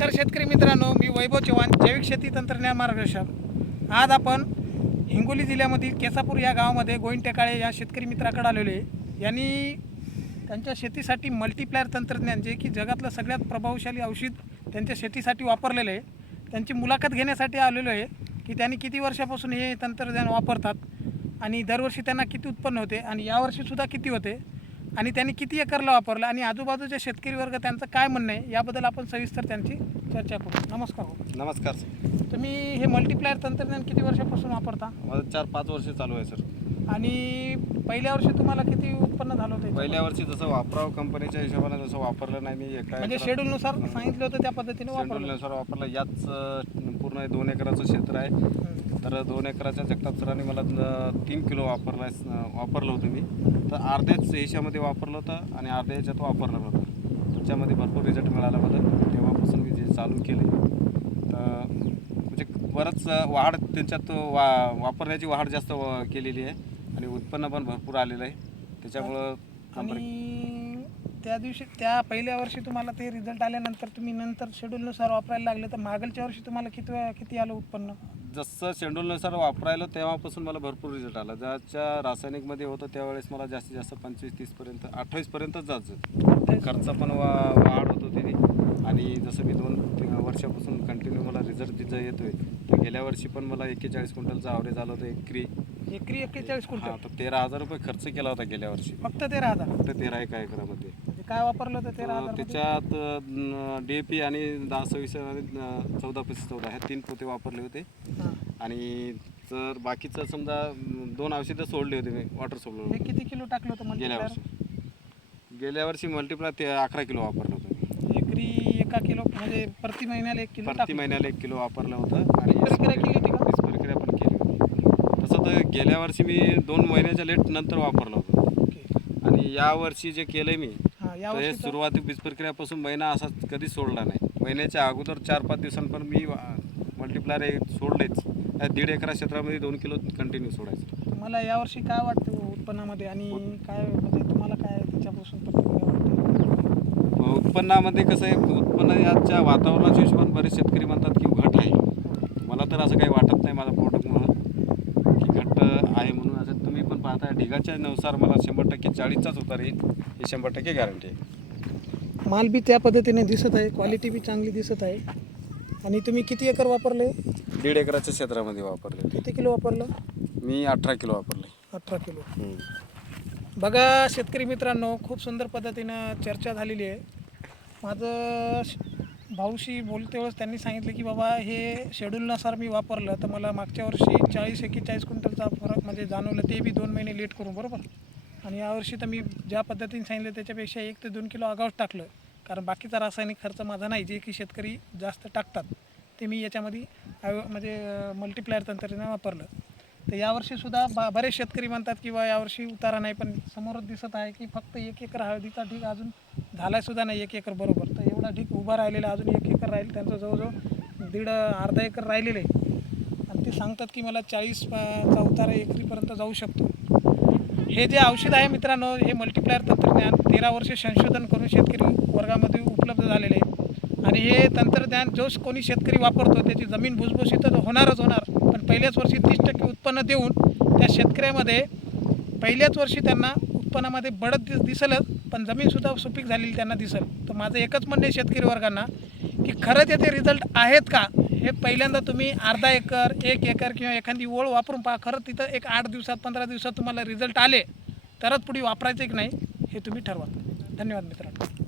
नमस्कार शेतकरी मित्रांनो मी वैभव चव्हाण जैविक शेती तंत्रज्ञान मार्गदर्शक. आज आपण हिंगोली जिल्ह्यामधील केसापूर या गावामध्ये गोविंद टेकाळे या शेतकरी मित्राकडे आलेलो आहे. यांनी त्यांच्या शेतीसाठी मल्टीप्लायर तंत्रज्ञान जे की जगातलं सगळ्यात प्रभावशाली औषध त्यांच्या शेतीसाठी वापरलेलं आहे. त्यांची मुलाखत घेण्यासाठी आलेलो आहे की त्यांनी किती वर्षापासून हे तंत्रज्ञान वापरतात आणि दरवर्षी त्यांना किती उत्पन्न होते आणि यावर्षीसुद्धा किती होते. आणि त्यांनी किती एकरला वापरलं आणि आजूबाजूच्या शेतकरी वर्ग त्यांचं काय म्हणणं आहे याबद्दल आपण सविस्तर त्यांची चर्चा करू. नमस्कार हो. नमस्कार सर. तुम्ही हे मल्टीप्लायर तंत्रज्ञान किती वर्षापासून वापरता? माझं चार पाच वर्ष चालू आहे सर. आणि पहिल्या वर्षी तुम्हाला किती उत्पन्न झालं होतं पहिल्या वर्षी जसं वापरावं कंपनीच्या हिशोबाने जसं वापरलं नाही मी एका म्हणजे शेड्यूलनुसार सांगितलं होतं त्या पद्धतीने वापरलं. शेड्यूलनुसार वापरलं. याच अं, पूर्ण दोन एकराचं क्षेत्र आहे. हं. तर दोन एकराच्या जगताप सरांनी मला अं, तीन किलो वापरला वापरलं होतं मी. तर अर्ध्याच ह्याच्यामध्ये वापरलं होतं आणि अर्ध्या ह्याच्यात वापरलं नव्हतं त्याच्यामध्ये भरपूर रिझल्ट मिळाला मला. तेव्हापासून मी जे चालू केले तर म्हणजे बरंच वाढ त्याच्यात वा वापरण्याची वाढ जास्त व- केलेली आहे. आणि उत्पन्न पण भरपूर आलेलं आहे. त्याच्यामुळं आणि त्या दिवशी त्या पहिल्या वर्षी तुम्हाला ते रिझल्ट आल्यानंतर तुम्ही नंतर शेड्यूलनुसार वापरायला लागले तर मागलच्या वर्षी तुम्हाला किती वेळा- किती आलं उत्पन्न? जसं शेड्यूलनुसार वापरायला तेव्हापासून मला भरपूर रिझल्ट आला. ज्याच्या रासायनिकमध्ये होतं त्यावेळेस मला जास्तीत जास्त पंचवीस तीसपर्यंत अठ्ठावीसपर्यंतच जायचं. खर्च पण वा वाढ होत होती आणि जसं मी दोन वर्षापासून कंटिन्यू मला रिझल्ट तिथं येतोय तर गेल्या वर्षी पण मला एक्केचाळीस क्विंटलचा ॲव्हरेज आलं होतं एकरी. एकरी एक्केचाळीस क्विंटल? तर तेरा हजार रुपये खर्च केला होता गेल्या वर्षी. फक्त तेरा हजार. फक्त तेरा एका एकरामध्ये. म्हणजे काय वापरलं होतं तेरा तर हजार त्याच्यात डी ए पी आणि दहा सव्वीस आणि चौदा पस्तीस चौदा ह्या तीन पोते वापरले होते. आणि जर बाकीचं समजा दोन औषधं सोडली होती मी वॉटर सोडलं किती किलो टाकलं होतं गेल्या? वर्षी. गेल्या वर्षी मल्टिप्लाय ते अकरा किलो वापरलं होतं एकरी एका किलो म्हणजे प्रति महिन्याला एक किलो प्रति टाकलं. महिन्याला एक किलो वापरलं होतं आणि प्रक्रिया केली होती का? वीस प्रक्रिया पण केली होती. तसं तर गेल्या वर्षी मी दोन महिन्याच्या लेट नंतर वापरलं होतं. ओके. आणि या वर्षी जे केलंय मी हां तर हे सुरुवाती बीज प्रक्रियापासून महिना असा कधीच सोडला नाही. महिन्याच्या अगोदर चार पाच दिवसांपर्यंत मी मल्टिप्लायर हे सोडलेच. या दीड एकरा क्षेत्रामध्ये दोन किलो कंटिन्यू सोडायचं. तुम्हाला यावर्षी काय वाटतं उत्पन्नामध्ये आणि काय म्हणजे तुम्हाला काय त्याच्यापासून प्रतिक्रिया वाटते उत्पन्नामध्ये कसं आहे उत्पन्न याच्या वातावरणाच्या हिशोबाने बरेच शेतकरी म्हणतात की घट आहे. मला तर असं काही वाटत नाही माझ्या प्रोडक्टमुळं की घट आहे म्हणून. असं तुम्ही पण पाहताय ढिगाच्या नुसार मला शंभर टक्के चाळीसचाच उतार येईल ही शंभर टक्के गॅरंटी आहे. माल बी त्या पद्धतीने दिसत आहे क्वालिटी बी चांगली दिसत आहे. आणि तुम्ही किती एकर वापरले? दीड एकराच्या क्षेत्रामध्ये वापरले किती किलो वापरलं? मी अठरा किलो वापरले. अठरा किलो. बघा शेतकरी मित्रांनो खूप सुंदर पद्धतीनं चर्चा झालेली आहे. माझं श- भाऊशी बोलते वेळेस त्यांनी सांगितलं की बाबा हे शेड्यूलनुसार मी वापरलं तर मला मागच्या वर्षी चाळीस एक्केचाळीस क्विंटलचा फरक म्हणजे जाणवलं ते बी दोन महिने लेट करून बरोबर? आणि यावर्षी तर मी ज्या पद्धतीने सांगितलं त्याच्यापेक्षा एक ते दोन किलो आगाऊच टाकलं. कारण बाकीचा रासायनिक खर्च माझा नाही जे की शेतकरी जास्त टाकतात ते मी याच्यामध्ये म्हणजे मल्टिप्लायर तंत्रज्ञान वापरलं. तर यावर्षीसुद्धा बा बरेच शेतकरी म्हणतात की बा यावर्षी उतारा नाही. पण समोरच दिसत आहे की फक्त एक एकर हळदीचा ढीक अजून झाला सुद्धा नाही एक एकर बरोबर. तर एवढा ढीक उभा राहिलेला अजून एक एकर राहील. त्यांचं जवळजवळ दीड अर्धा एकर राहिलेलं आहे. आणि ते सांगतात की मला चाळीस चा उतारा एकरीपर्यंत जाऊ शकतो. हे जे औषध आहे मित्रांनो हे मल्टीप्लायर तंत्रज्ञान तेरा वर्षे संशोधन करून शेतकरी वर्गामध्ये उपलब्ध झालेले आहे. आणि हे तंत्रज्ञान जो कोणी शेतकरी वापरतो त्याची जमीन भुसभुशीत तर होणारच होणार. पण पहिल्याच वर्षी तीस टक्के उत्पन्न देऊन त्या शेतकऱ्यामध्ये पहिल्याच वर्षी त्यांना उत्पन्नामध्ये बढत दिस दिसेलच पण जमीनसुद्धा सुपीक झालेली त्यांना दिसल. तर माझं एकच म्हणणं आहे शेतकरी वर्गांना की खरंच त्याचे रिझल्ट आहेत का? हे पहिल्यांदा तुम्ही अर्धा एकर एक एकर किंवा एखादी ओळ वापरून पहा. खरं तिथं एक आठ दिवसात पंधरा दिवसात तुम्हाला रिझल्ट आले. तरच पुढे वापरायचे की नाही हे तुम्ही ठरवा. धन्यवाद मित्रांनो.